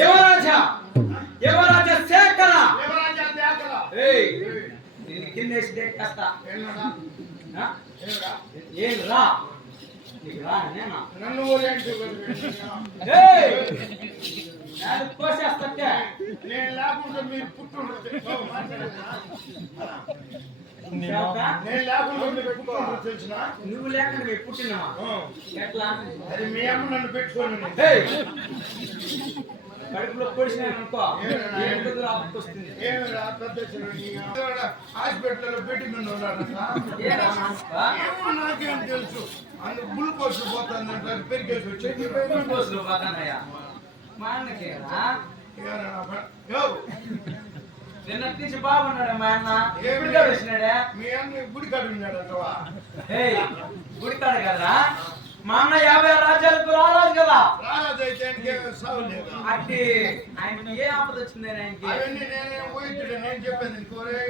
యువరాజా! యువరాజా శేఖర! కింద? ఏమిరా? ఏం రా నన్ను ఏయ్! నేను లేకుండా మీరు తెలిసిన? నువ్వు లేకుండా మేము పుట్టినావా? ఎట్లా? అది మీ అమ్మ నన్ను పెట్టుకోండి. ఏయ్! కడుపులో కుదురు ఆపకు వస్తుంది. హాస్పిటల్లో పెట్టి నాకేం తెలుసు. అందుకు గ్లూకోజ్ పోతుంది పెరిగేసి వచ్చి గ్లూకోజ్లు బాగానయ్యా. మా అన్నకేరా నిన్నటి నుంచి బాగున్నాడే మా అన్న? ఎప్పుడు వచ్చినాడే? మీ అన్న గుడి కాడ ఉన్నాడు అంటవా? ఏయ్ గుడికాడ కదా మా అన్న యాభై రాజ్యాలకు రారాజు కదా. అయితే ఆయనకి ఏ ఆపద వచ్చింది అవన్నీ నేనే ఊహించడు నేను కోరే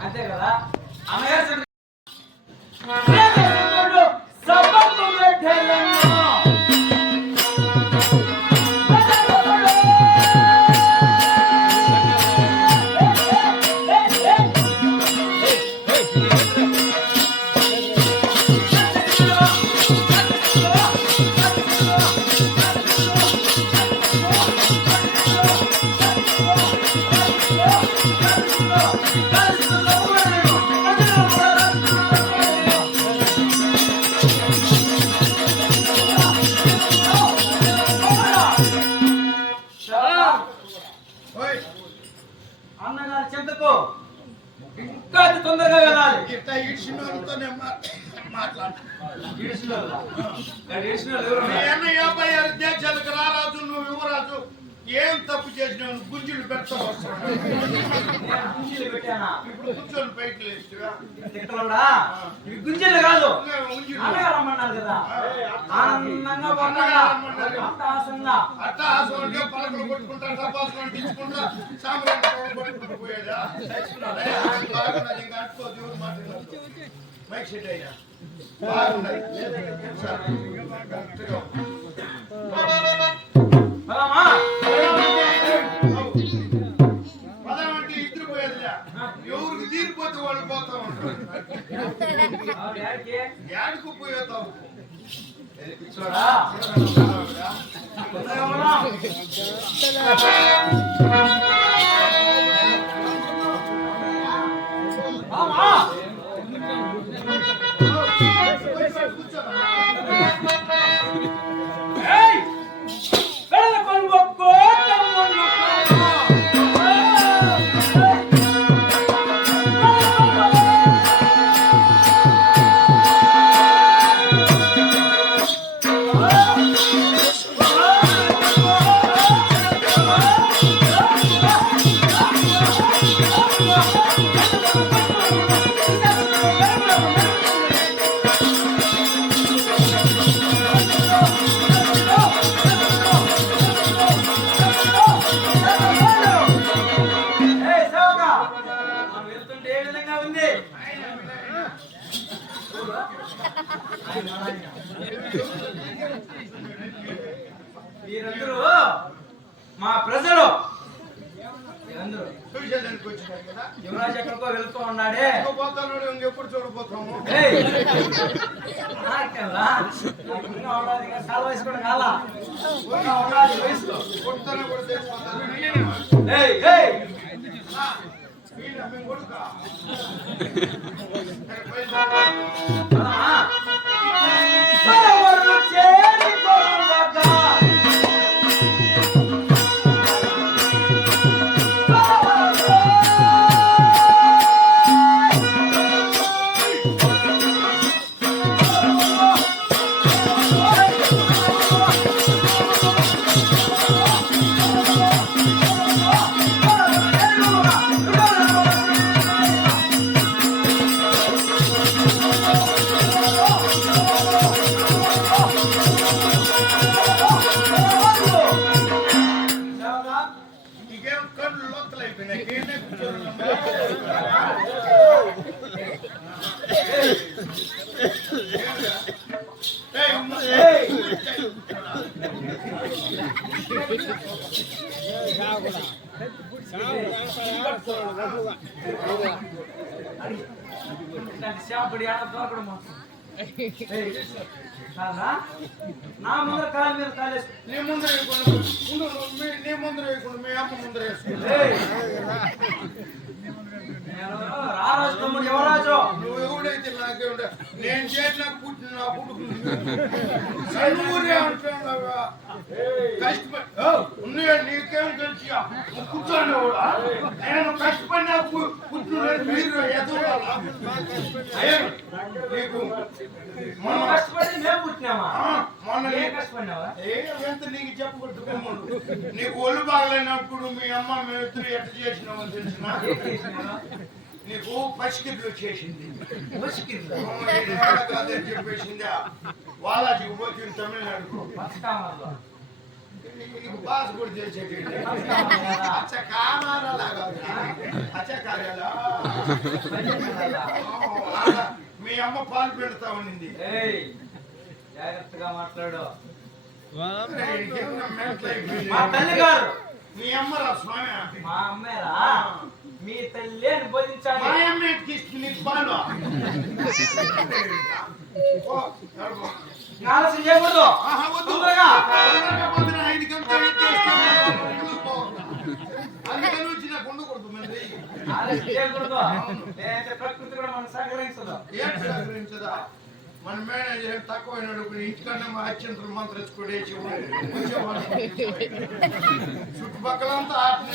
అంతే కదా? అమ్మగారు తొందరగా వెళ్ళాలి. ఇట్లా నేను మాట్లాడు ఎవరు? ఆరు దేశాలకు రారాజు నువ్వు యువరాజు. ఏం తప్పు చేసినావు గుంజులు పెడతా వస్తున్నావు నేను గుంజీలు పైకి? ఇవి కాదు. ఆనందంగా పలకలు కొట్టుకుంటా సామ్రాజ్యం కొట్టుకుంటూ మైక్ సెట్ అయినా బాగున్నది. சொல்லடா ఉంది. మీరందరూ మా ప్రజలు. యువరాజ్ ఎక్కడికో వెళ్తూ ఉన్నాడే. పోతాడు పోతాను ఇంకెప్పుడు చూడబోతాము చాలా వయసు కూడా కాలా. ఉండాలి వయసు. కొడతానే కూడా Mira, me சாப்பிடியா தோக்கணுமா కళ్ళు లోకల్ అయిపోయినాయి ఏంటే కూర్చొని ఏయ్, ఇట్లాంటి చేపడి ఆడ దొరకడం మాకు. ఏయ్, కాదా? నా ముందర కాలు మీద కాలేసు నీ ముందర వేయకుండా ఉండు, మీ- నీ ముందర వేయకుండా మీ అమ్మ ముందర వేసుకో ఏయ్! నేను రారాజు తమ్ముడు యువరాజు ఎవడైతే నాకే ఉండే నేను చేసిన పుట్టిన నా అంటున్నావా కష్టపడి ఉన్నాయా నీకేం తెలుసు కూర్చోండి కూడా నేను కష్టపడినా పుట్టిన మీరు నీకు మొన్న కష్టపడి మేము పుట్టినామా? మొన్న కష్టపడినావా? ఎంత నీకు చెప్పకూడదు. నీకు ఒళ్ళు బాగలేనప్పుడు మీ అమ్మ మేమిద్దరు ఎట్ట చేసినామో తెలిసిన? నీకు పసికిట్లు చేసింది ముసికిందా? కాదని చెప్పేసిందా వాలాజికి పోతుంది తమిళనాడుకు పచ్చకామర్లో. నీకు బాస్ కూడా తెలిసేటి అచ్చ కామారాలాగా అచ్చ కార్యాలా పచ్చకామర్లా. మీ అమ్మ పాలు పెడతా ఏయ్, జాగ్రత్తగా మాట్లాడు. మా తల్లి గారు మీ అమ్మ రా స్వామి మా అమ్మేరా మీ తల్లి అని బోధించాలి నడుపు. ఆలస్యం చేయకూడదు. తొందరగా. ప్రకృతి కూడా మనం సహకరించదు. ఏంటి సహకరించదా? మన మేనేజర్ ఏం తక్కువైనాడు ఇంటికన్నా మా అత్యంతలు మంత్రించుకోడే చుట్టుపక్కలంతా ఆటలు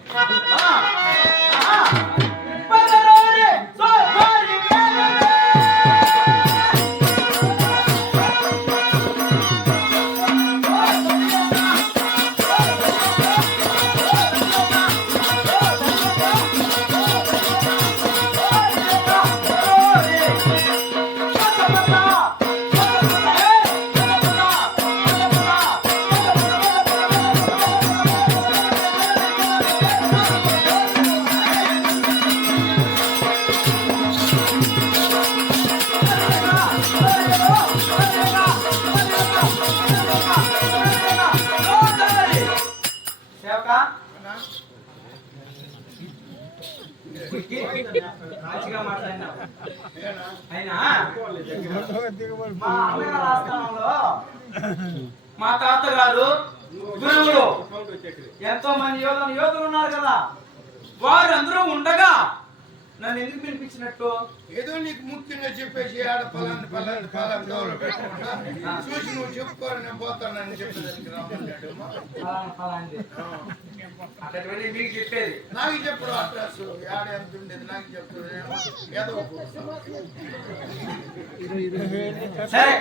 తాతగారు గురువులు. ఎంతో మంది యోధులు యోధులు ఉన్నారు కదా. వారందరూ ఉండగా నన్ను ఎందుకు పిలిపించినట్టు? ఏదో నీకు ముఖ్యంగా చెప్పేసి ఆడ పలాంటి పలాంటి పలాంటి డోలు పెట్టుకుంటా. చూసి నువ్వు చెప్పుకోరు నేను పోతానని అట్లాంటివన్నీ మీకు చెప్పేది. నాకు చెప్పుడు అడ్రస్. ఆడ ఎంత ఉండేది నాకు చెప్పుడు నేను ఏదో సరే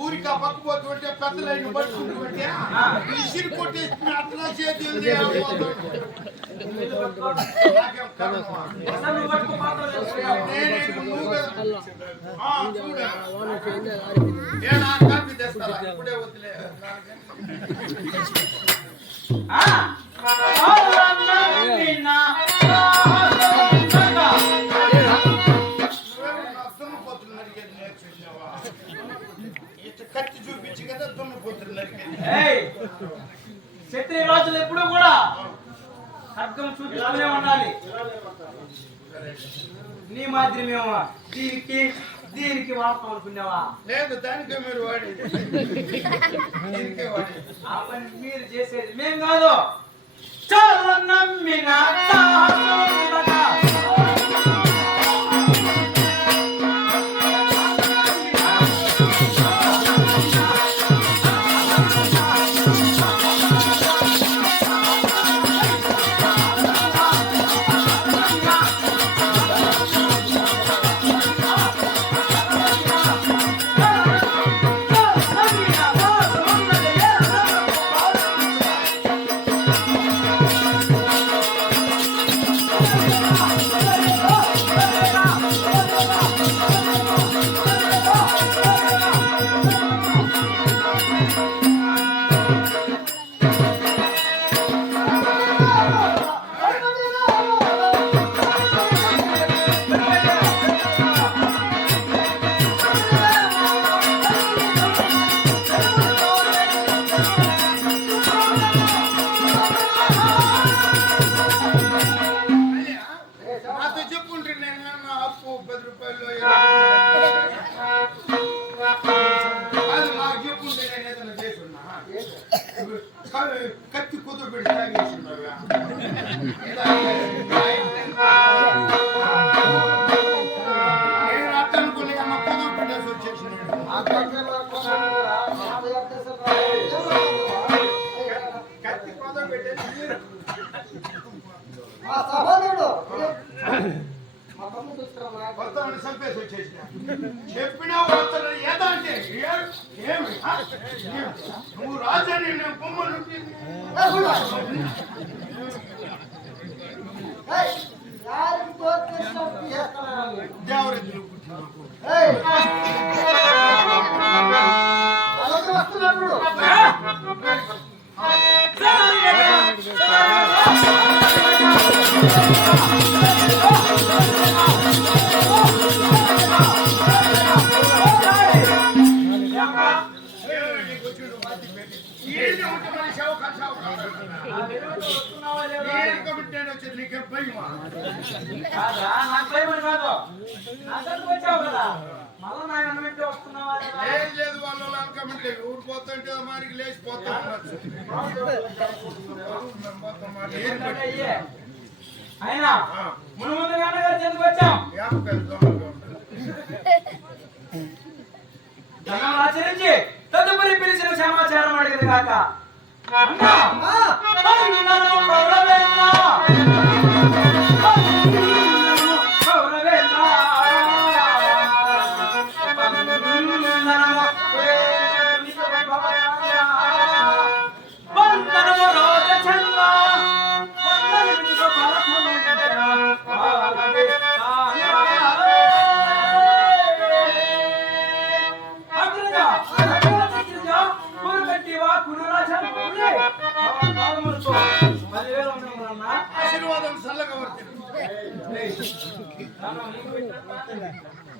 ఊరికి ఆ పక్క పోతూ ఉంటే పెద్ద లైన్ పట్టుకుంటూ ఉంటే ఇసిరి కొట్టేసి అట్లా చేతి ఉంది, ఆ పోతాడు. క్షత్రియ రాజులు ఎప్పుడూ కూడా ఖడ్గం చూపిస్తూనే ఉండాలి. నీ మాదిరి మేము? దీనికి దీనికి వాడతాం అనుకున్నావా? లేదు దానికే మీరు వాడేది. ఆ పని మీరు చేసేది మేం కాదు. చాలా నమ్మిన రూపాయలు చెప్పినా పోతారు ఏదంటే ఏమి నువ్వు రాజని నేను బొమ్మను దేవరెద్దులు వస్తున్నాడు ఏం లేదు? వాళ్ళు కమిటీ లేదు. ఊరు పోతుంటే లేచిపోతా ముందు చెందుకు వచ్చాం. దండం ఆచరించి తదుపరి పిలిచిన సమాచారం అడిగింది కాక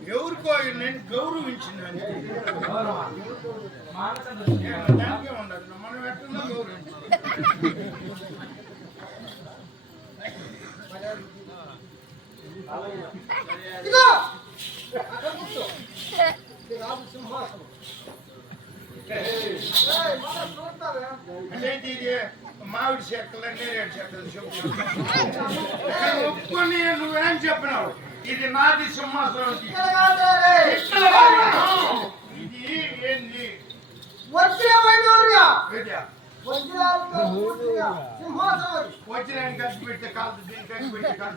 ఎవరికో నేను గౌరవించిన మనం ఎట్లా గౌరవించిన రాజు సింహాసనం మామిడి చెక్కలు నేరేడు చెక్కలు చెప్పినావు? ఇది నాది సింహాసనం. ఇది ఏంది? వచ్చినాయని కలిసి పెడితే కాదు దీన్ని కలిసి పెడితే కాదు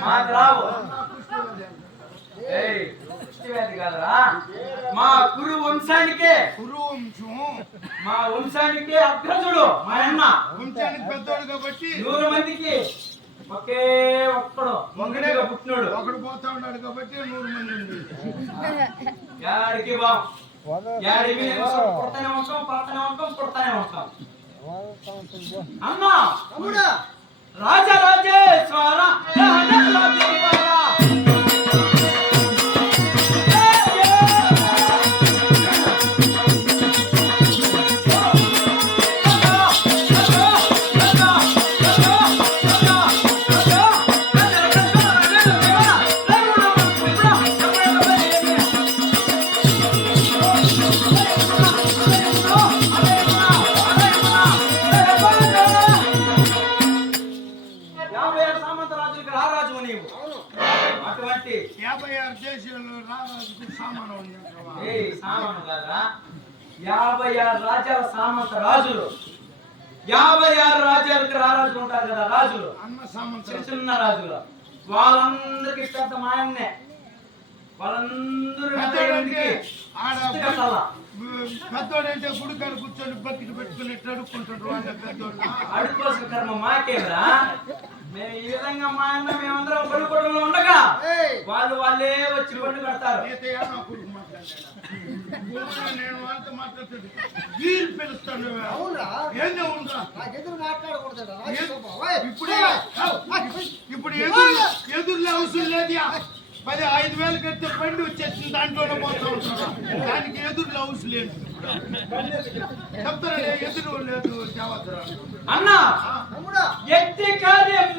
మాకు రావు. మా కురు వంశానికే. కురు వంశం. మా వంశానికే అభ్యర్థుడు మా అన్న. వంశానికి నూరు మందికి ఒకే ఒక్కడు ఒకడే పుట్టినాడు. ఒకడు పోతా ఉన్నాడు కాబట్టి నూరు మంది ఉంది. యాడికి బా. యాడికి పుడతానే ఉంటాం పుడతానే ఉంటాం పుడతానే ఉంటాం. అన్నా! రాజరాజేశ్వర యాభై ఆరు రాజ్యాల సామంత రాజులు. యాభై ఆరు రాజ్యాలకు రారాజులు ఉంటారు కదా రాజులు. చిన్న చిన్న రాజులు. వాళ్ళందరికి పెద్ద మాయన్నే. వాళ్ళందరూ పెద్దోడంటే ఆడ కట్టాల పెద్దోడంటే గుడికాడ కూర్చొని బకెట్ పెట్టుకుని అడుక్కుంటాడు వాళ్ళ పెద్దోళ్ళు అడుకోసం కర్మ మాకేమిరా మేము ఈ విధంగా మా అన్న మేమందరం పడుకోవడంలో ఉండగా ఏయ్ వాళ్ళు వాళ్ళే వచ్చి బండి కడతారు అయితే ఏమన్నా కొడుకు మాట్లాడాడా? ఊరిలో నేను వాళ్ళతో మాట్లాడుతుంటే వీరు పిలుస్తాను అవునురా ఏందో ఉందా నాకెదురు మాట్లాడకూడదు ఇప్పుడు ఇప్పుడు ఎదురు ఎదురులో అవసరం లేదు పది ఐదు వేలు కడితే బండి వచ్చేసింది దాంట్లోనే పోతా ఉంటారా దానికి ఎదురులో అవసరం లేదు. చెప్తారా? ఎదురు లేదు అన్న ఎత్తి కార్యం